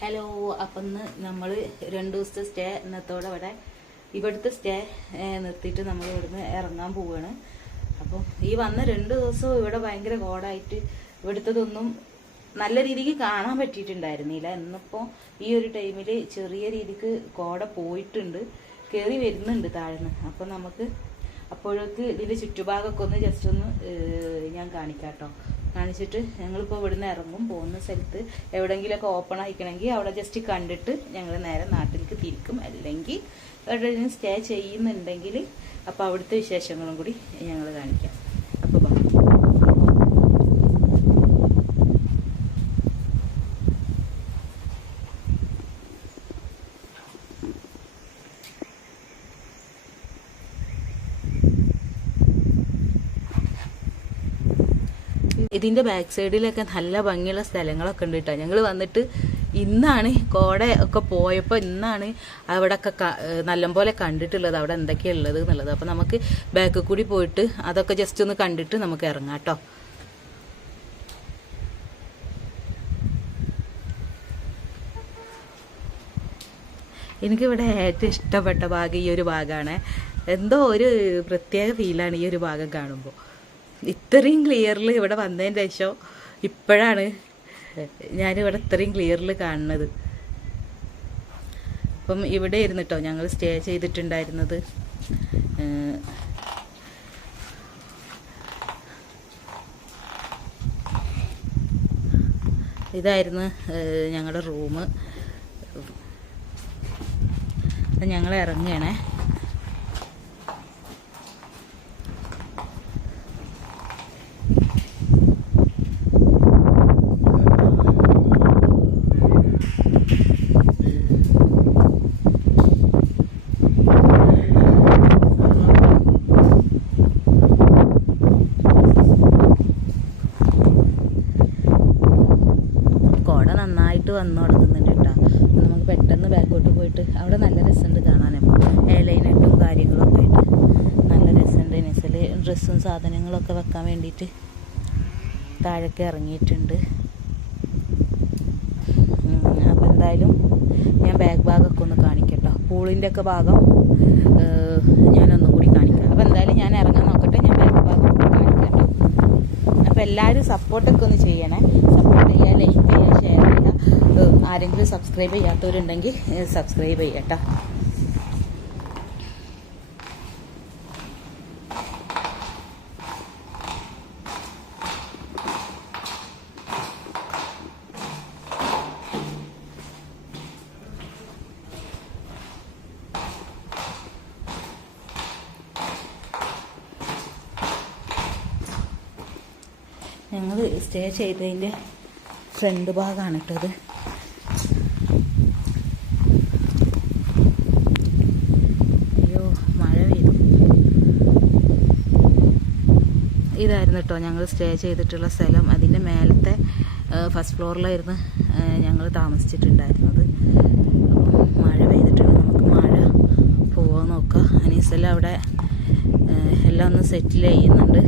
Hello അപ്പം ഇന്ന് നമ്മൾ രണ്ട് ദിവസത്തെ സ്റ്റേ ഇന്നത്തോടെ ഇവിടെ ഇവിടുത്തെ സ്റ്റേ നിർത്തിയിട്ട് നമ്മൾ ഇവിടുന്ന് ഇറങ്ങാൻ പോവുകയാണ് അപ്പം ഈ വന്ന രണ്ട് ദിവസവും ഇവിടെ ഭയങ്കര കോടായിട്ട് ഇവിടുത്തതൊന്നും നല്ല രീതിക്ക് കാണാൻ പറ്റിയിട്ടുണ്ടായിരുന്നില്ല. ഇന്നിപ്പോൾ ഈ ഒരു ടൈമിൽ ചെറിയ രീതിക്ക് കോട പോയിട്ടുണ്ട്. കയറി വരുന്നുണ്ട് താഴ്ന്ന്. അപ്പം നമുക്ക് അപ്പോഴേക്ക് ഇതിന്റെ ചുറ്റുഭാഗമൊക്കെ ഒന്ന് ജസ്റ്റ് ഒന്ന് ഞാൻ കാണിക്കാം കേട്ടോ കാണിച്ചിട്ട് ഞങ്ങളിപ്പോൾ ഇവിടുന്ന് ഇറങ്ങും പോകുന്ന സ്ഥലത്ത് എവിടെയെങ്കിലുമൊക്കെ ഓപ്പൺ ആയിക്കണമെങ്കിൽ അവിടെ ജസ്റ്റ് കണ്ടിട്ട് ഞങ്ങൾ നേരെ നാട്ടിലേക്ക് തിരിക്കും. അല്ലെങ്കിൽ എവിടെ സ്റ്റേ ചെയ്യുന്നുണ്ടെങ്കിൽ അപ്പോൾ അവിടുത്തെ വിശേഷങ്ങളും കൂടി ഞങ്ങൾ കാണിക്കാം അപ്പോൾ വാ. ഇതിന്റെ ബാക്ക് സൈഡിലൊക്കെ നല്ല ഭംഗിയുള്ള സ്ഥലങ്ങളൊക്കെ ഉണ്ട് കേട്ടോ ഞങ്ങൾ വന്നിട്ട് ഇന്നാണ് കോട ഒക്കെ പോയപ്പോൾ ഇന്നാണ് അവിടെ ഒക്കെ നല്ലപോലെ കണ്ടിട്ടുള്ളത് അവിടെ എന്തൊക്കെയാണ് ഉള്ളത് എന്നുള്ളത്. അപ്പൊ നമുക്ക് ബാക്കിൽ കൂടി പോയിട്ട് അതൊക്കെ ജസ്റ്റ് ഒന്ന് കണ്ടിട്ട് നമുക്ക് ഇറങ്ങാം കേട്ടോ എനിക്കിവിടെ ഏറ്റവും ഇഷ്ടപ്പെട്ട ഭാഗം ഈ ഒരു ഭാഗമാണ് എന്തോ ഒരു പ്രത്യേക ഫീലാണ് ഈ ഒരു ഭാഗം കാണുമ്പോൾ ഇത്രയും ക്ലിയറിൽ ഇവിടെ വന്നതിന് ശേഷം ഇപ്പോഴാണ് ഞാനിവിടെ ഇത്രയും ക്ലിയറിൽ കാണുന്നത്. അപ്പം ഇവിടെ ഇരുന്ന് കേട്ടോ ഞങ്ങൾ സ്റ്റേ ചെയ്തിട്ടുണ്ടായിരുന്നത് ഇതായിരുന്നു ഞങ്ങളുടെ റൂം ഞങ്ങൾ ഇറങ്ങുകയാണേ കോട നന്നായിട്ട് വന്നു തുടങ്ങുന്നുണ്ട് കേട്ടോ. നമുക്ക് പെട്ടെന്ന് ബാക്കോട്ട് പോയിട്ട് അവിടെ നല്ല രസമുണ്ട് കാണാനും. എയർലൈനായിട്ടും കാര്യങ്ങളൊക്കെ ആയിട്ട് നല്ല രസമുണ്ട്. നെസിൽ ഡ്രസ്സും സാധനങ്ങളൊക്കെ വെക്കാൻ വേണ്ടിയിട്ട് താഴേക്ക് ഇറങ്ങിയിട്ടുണ്ട്. അപ്പോൾ എന്തായാലും ഞാൻ ബാഗ് ഭാഗമൊക്കെ ഒന്ന് കാണിക്കട്ടോ. പൂളിന്റെ ഒക്കെ ഭാഗം ഞാനൊന്നും കൂടി കാണിക്കാം. അപ്പോൾ എന്തായാലും ഞാൻ ഇറങ്ങാൻ നോക്കട്ടെ. ഞാൻ ബാഗ് ഭാഗം കാണിക്കട്ടോ. അപ്പോൾ എല്ലാവരും സപ്പോർട്ടൊക്കെ ഒന്ന് ചെയ്യണേ. സപ്പോർട്ട് ചെയ്യുക ലൈക്ക് ചെയ്യുക ഷെയർ ആരെങ്കിലും സബ്സ്ക്രൈബ് ചെയ്യാത്തവരുണ്ടെങ്കിൽ സബ്സ്ക്രൈബ് ചെയ്യട്ടോ. ഞങ്ങൾ സ്റ്റേ ചെയ്തതിന്റെ ഫ്രണ്ട് ഭാഗമാണ് കേട്ടത് ഇതായിരുന്നു കേട്ടോ ഞങ്ങൾ സ്റ്റേ ചെയ്തിട്ടുള്ള സ്ഥലം. അതിന്റെ മേലത്തെ ഫസ്റ്റ് ഫ്ലോറിലായിരുന്നു ഞങ്ങൾ താമസിച്ചിട്ടുണ്ടായിരുന്നത്. അപ്പം മഴ പെയ്തിട്ടുണ്ട്. നമുക്ക് മഴ പോവാൻ നോക്കാം. അനീസെല്ലാം അവിടെ എല്ലാം ഒന്ന് സെറ്റിൽ ചെയ്യുന്നുണ്ട്.